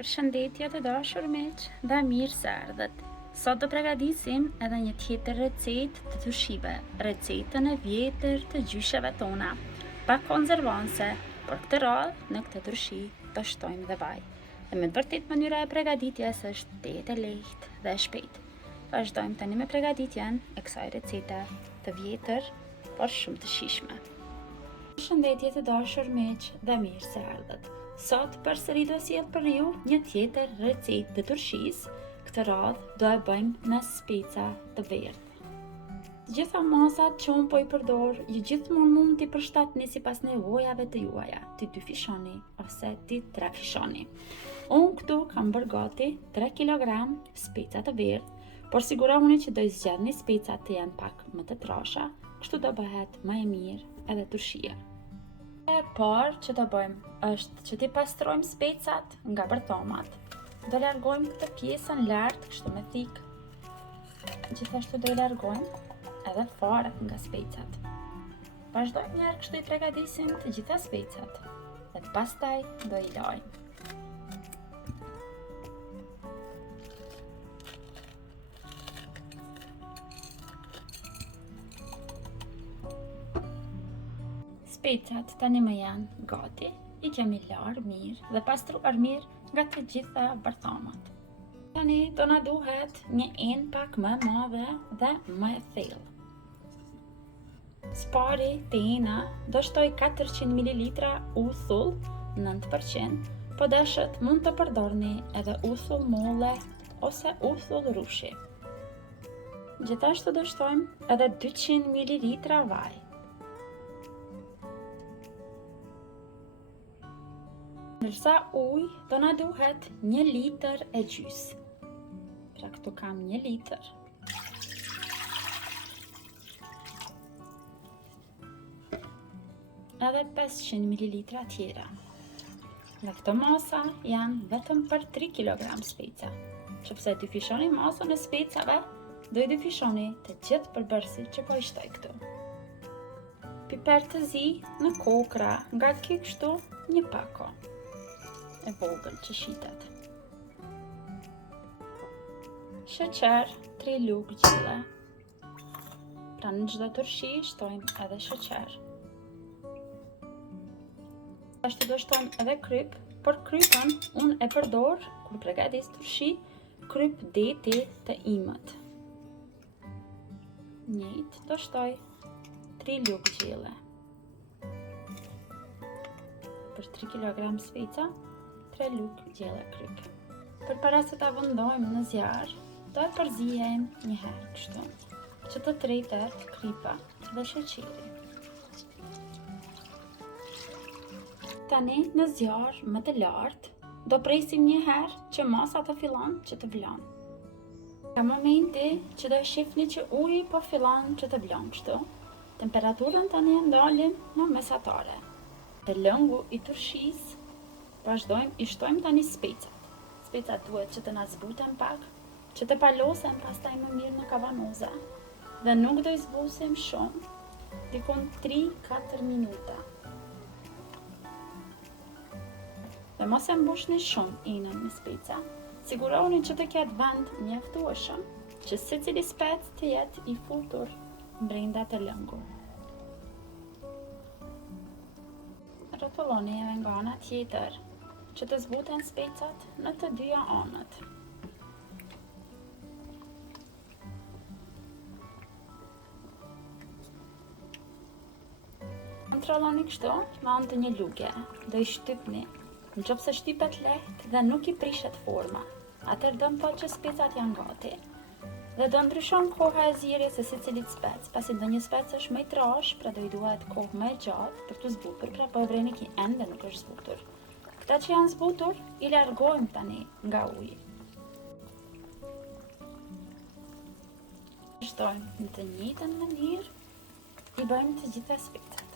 Përshëndetje të dashur miq dhe mirë se erdhët. Sot do përgatisim edhe një tjetër recetë të tushive, recetën e vjetër të gjysheve tona, pa konservanse, por këtë radhë në këtë tushi do shtojmë dhe vaj. Dhe me të vërtetë mënyra e përgatitjes është tetë e lehtë dhe e shpejtë. Vazhdojmë tani me përgatitjen e kësaj recete të vjetër, por shumë të shijshme. Përshëndetje të dashur miq dhe mirë se erdhët. Sot përsëri do sjell për ju një tjetër recetë të turshisë. Këtë radhë do e bëjmë me speca të verdhë. Të gjitha masat që unë po i përdor, ju gjithmonë mund t'i përshtatni sipas nevojave të juaja, ti 2 fishoni ose ti 3 fishoni. Unë këtu kam bërë gati 3 kg speca të verdhë, por sigurohuni që do i zgjedhni specat të janë pak më të trasha, kështu do bëhet më e mirë edhe turshia. E parë që do bëjmë është që t'i pastrojmë specat nga bërthomat. Do largojmë këtë pjesën lart, kështu me thikë. Gjithashtu do i largojmë edhe faret nga specat. Vazhdojmë njerë kështu i përgatisim të gjitha specat dhe pastaj do i lajmë. Specat tani më janë gati, i kemi larë mirë dhe pastruar mirë nga të gjitha bërthomat. Tani do na duhet një enë pak më e madhe dhe më e thellë. Spari të ena do shtoj 400 ml uthull 9%, po dashët mund të përdorni edhe uthull molle ose uthull rushi. Gjithashtu do shtojmë edhe 200 ml vaj. Ndërsa ujë do na duhet 1 litër e gjys. Pra këtu kam 1 litër. Edhe 500 ml tjera. Nga këto masa janë vetëm për 3 kg speca. Sepse 2 fishoni masën e specave, do i 2 fishoni të gjithë përbërësit që po i shtoj këtu. Piper të zi në kokra, nga kjo kështu një pako e vogël që shitet. Sheqer 3 lugë gjelle. Pra në çdo turshi shtojmë edhe sheqer. Ashtu do shtojmë edhe kryp, por krypën unë e përdor kur përgatis turshi kryp deti të imët. Njëjtë do shtoj 3 lugë gjelle. Për 3 kg speca 3 lugë gjelle kryp. Përpara se ta vendojmë në zjarr, do e përzijejmë një herë kështu, që të tretet krypa dhe sheqeri. Tani në zjarr më të lartë, do presim një herë që masa të fillon që të vlon. Ka momenti që do e shihni që uji po fillon që të vlon kështu. Temperaturën tani e ndalim në mesatare. Te lëngu i turshisë vazhdojmë i shtojmë tani specat. Specat duhet që të na zbuten pak, që të palosen pastaj më mirë në kavanoze. Dhe nuk do i zbusim shumë, dikon 3-4 minuta. Dhe mos e mbushni shumë enën me speca. Sigurohuni që të ketë vend mjaftueshëm, që secili spec të jetë i futur brenda të lëngu. Rrotulloni edhe nga ana tjetër, që të zbuten specat në të dyja anët. Kontrolloni kështu me anë të një luke, do i shtypni. Nëse shtypet lehtë dhe nuk i prishet forma, atëherë do të që specat janë gati. Dhe do ndryshon koha e zjerjes së secilit spec, pasi ndonjë spec është më i trash, pra do i duhet kohë më e gjatë për të zbutur, pra po e vreni që ende nuk është zbutur. Këta që janë zbutur, i largojmë tani nga uji. Shtojmë në të njëjtën mënyrë, i bëjmë të gjitha specat.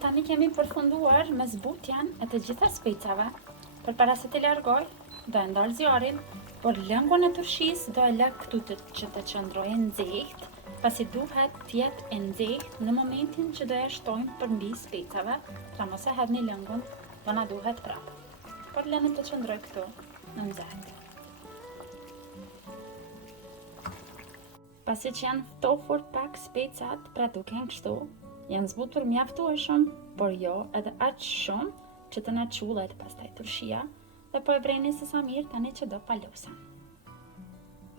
Tani kemi përfunduar me zbutjen e të gjitha specave. Përpara se t'i largoj, do e ndal zjarrin, por lëngun e turshisë do e lë këtu që të qëndrojë nxehtë, pasi duhet të jetë e nxehtë në momentin që do e shtojmë përmbi specave, pra mos e hedhni lëngun, do na duhet prapë. por lënë të qëndroj këtu në nxehtë. Pasi që janë ftofur pak specat, pra duken kështu, janë zbutur mjaftueshëm, por jo edhe aq shumë që të na çullet pastaj turshia, dhe po e vreni se sa mirë tani që do palosa.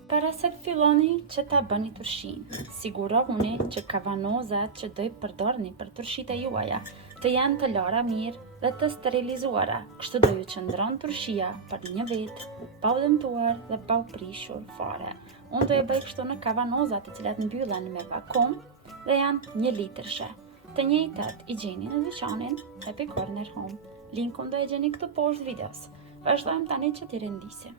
Para se të filloni që ta bëni turshin, sigurohuni që kavanozat që do i përdorni për turshitë e juaja të janë të lara mirë dhe të sterilizuara, kështu do ju qëndron turshia për një vit, pa u dëmtuar dhe pa u prishur fare. Unë do e bëj kështu në kavanozat të cilat mbyllen me vakum dhe janë 1 litërshe. Të njëjtat i gjeni në dyqanin Happy Corner Home. Linkun do e gjeni këtu poshtë videos. Vazhdojmë tani që t'i rendisim.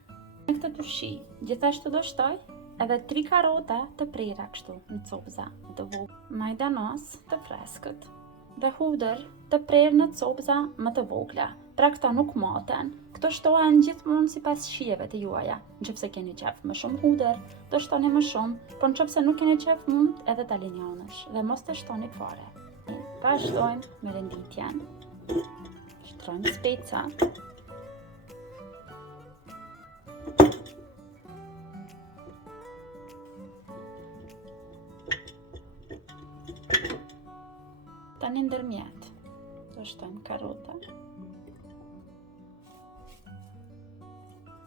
Në këtë turshi, gjithashtu do shtoj edhe 3 karota të prera kështu në copëza të vogla, majdanos të freskët dhe hudër të prerë në copëza më të vogla. Pra këto nuk moten, këto shtohen gjithmonë sipas shijeve të juaja. Nëse keni qef më shumë hudër, do shtoni më shumë, por nëse nuk keni qef mund edhe ta linjonësh dhe mos të shtoni fare. Vazhdojmë me renditjen. Shtrojmë speca. Tani ndërmjet do shtojmë karota,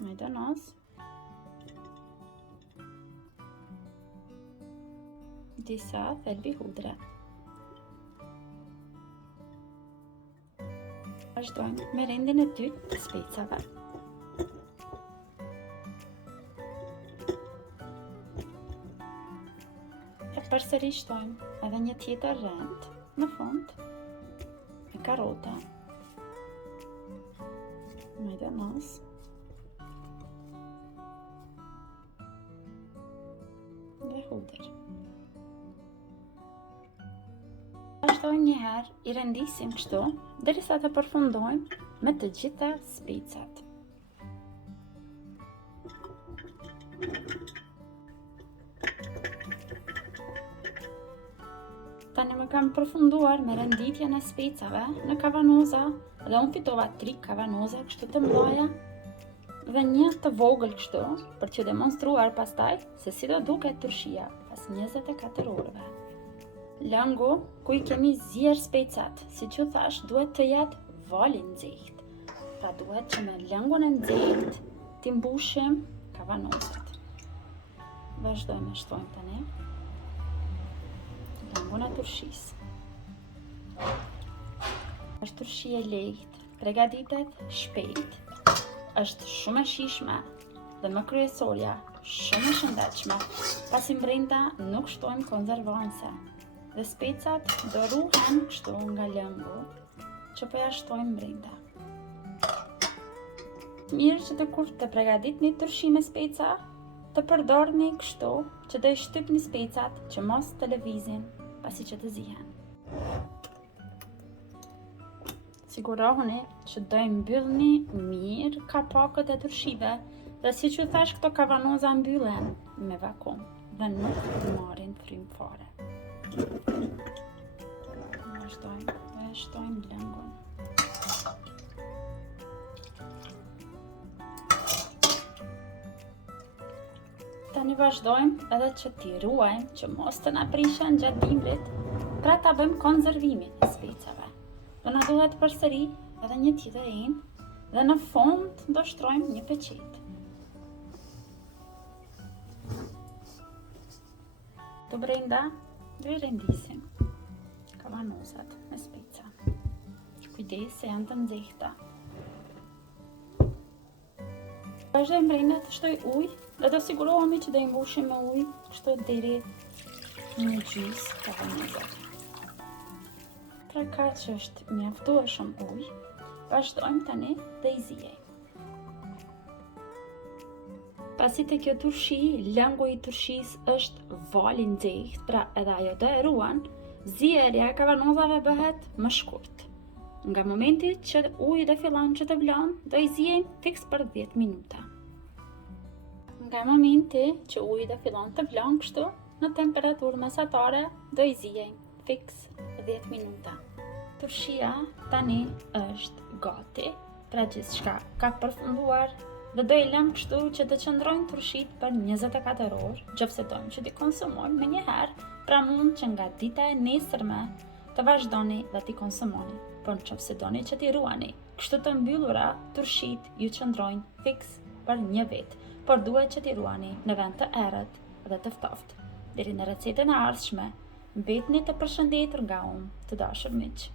majdanos, disa thelbi hudre. Vazhdojmë me rendin e dytë të specave. E përsëri shtojmë edhe një tjetër rend në fund me karota, majdanos, dhe hudër. Vazhdojmë një herë, i rendisim kështu, derisa të përfundojmë me të gjitha specat. Tani më kam përfunduar me renditjen e specave në kavanoza dhe unë fitova 3 kavanoza kështu të mëdha dhe 1 të vogël kështu për t'ju demonstruar pastaj se si do duket turshia pas 24 orëve. Lëngu ku i kemi zier specat, siç ju thash, duhet të jetë val i nxehtë. Pra duhet që me lëngun e nxehtë t'i mbushim kavanozat. Vazhdojmë e shtojmë tani lëngun e turshisë. Është turshi e lehtë, përgatitet shpejt, është shumë e shijshme dhe më kryesorja shumë e shëndetshme, pasi brenda nuk shtojmë konservanse dhe specat do ruhen kështu nga lëngu që po ja shtojmë brenda. Mirë që kur të përgatitni turshi me speca, të përdorni kështu që do i shtypni specat që mos të lëvizin pasi që të zihen. Sigurohuni që do i mbyllni mirë kapakët e turshive dhe siç ju thash, këto kavanoza mbyllen me vakum dhe nuk marrin frym fare. Vazhdojmë dhe shtojmë lëngun. Tani vazhdojmë edhe që t'i ruajmë që mos të na prishen gjatë dimrit, pra ta bëjmë konservimin e specave. Do na duhet përsëri edhe një tjetër enë dhe në fund do shtrojmë një peqet. Të brenda do i rendisim kavanozat me speca. Kujdes se janë të nxehta. Vazhdojmë brenda të shtoj ujë dhe do sigurohemi që do i mbushim me ujë kështu deri në gjysmë kavanozat. Pra kaq që është mjaftueshëm ujë, vazhdojmë tani dhe i zijejmë. Pasi te kjo turshi, lëngu i turshisë është val i nxehtë, pra edhe ajo do e ruan, zierja e kavanozave bëhet më shkurt. Nga momenti që uji do fillon që të vlon, do i zijejmë fiks për 10 minuta. Nga momenti që uji do fillon të vlon kështu, në temperaturë mesatare, do i zijejmë fiks 10 minuta. Turshia tani është gati pra gjithçka ka përfunduar dhe do I lëm kështu që të qëndrojnë turshit për 24 orë, nëse dojmë që t'i konsumojmë me njëherë, pra mund që nga dita e nesërme të vazhdoni dhe t'i konsumoni. Por nëse doni që t'i ruani, kështu të mbyllura, turshit ju qëndrojnë fiks për një vit, por duhet që t'i ruani në vend të errët dhe të ftoftë. Deri në recetën e ardhshme, mbetni të përshëndetur nga unë, të dashur miq.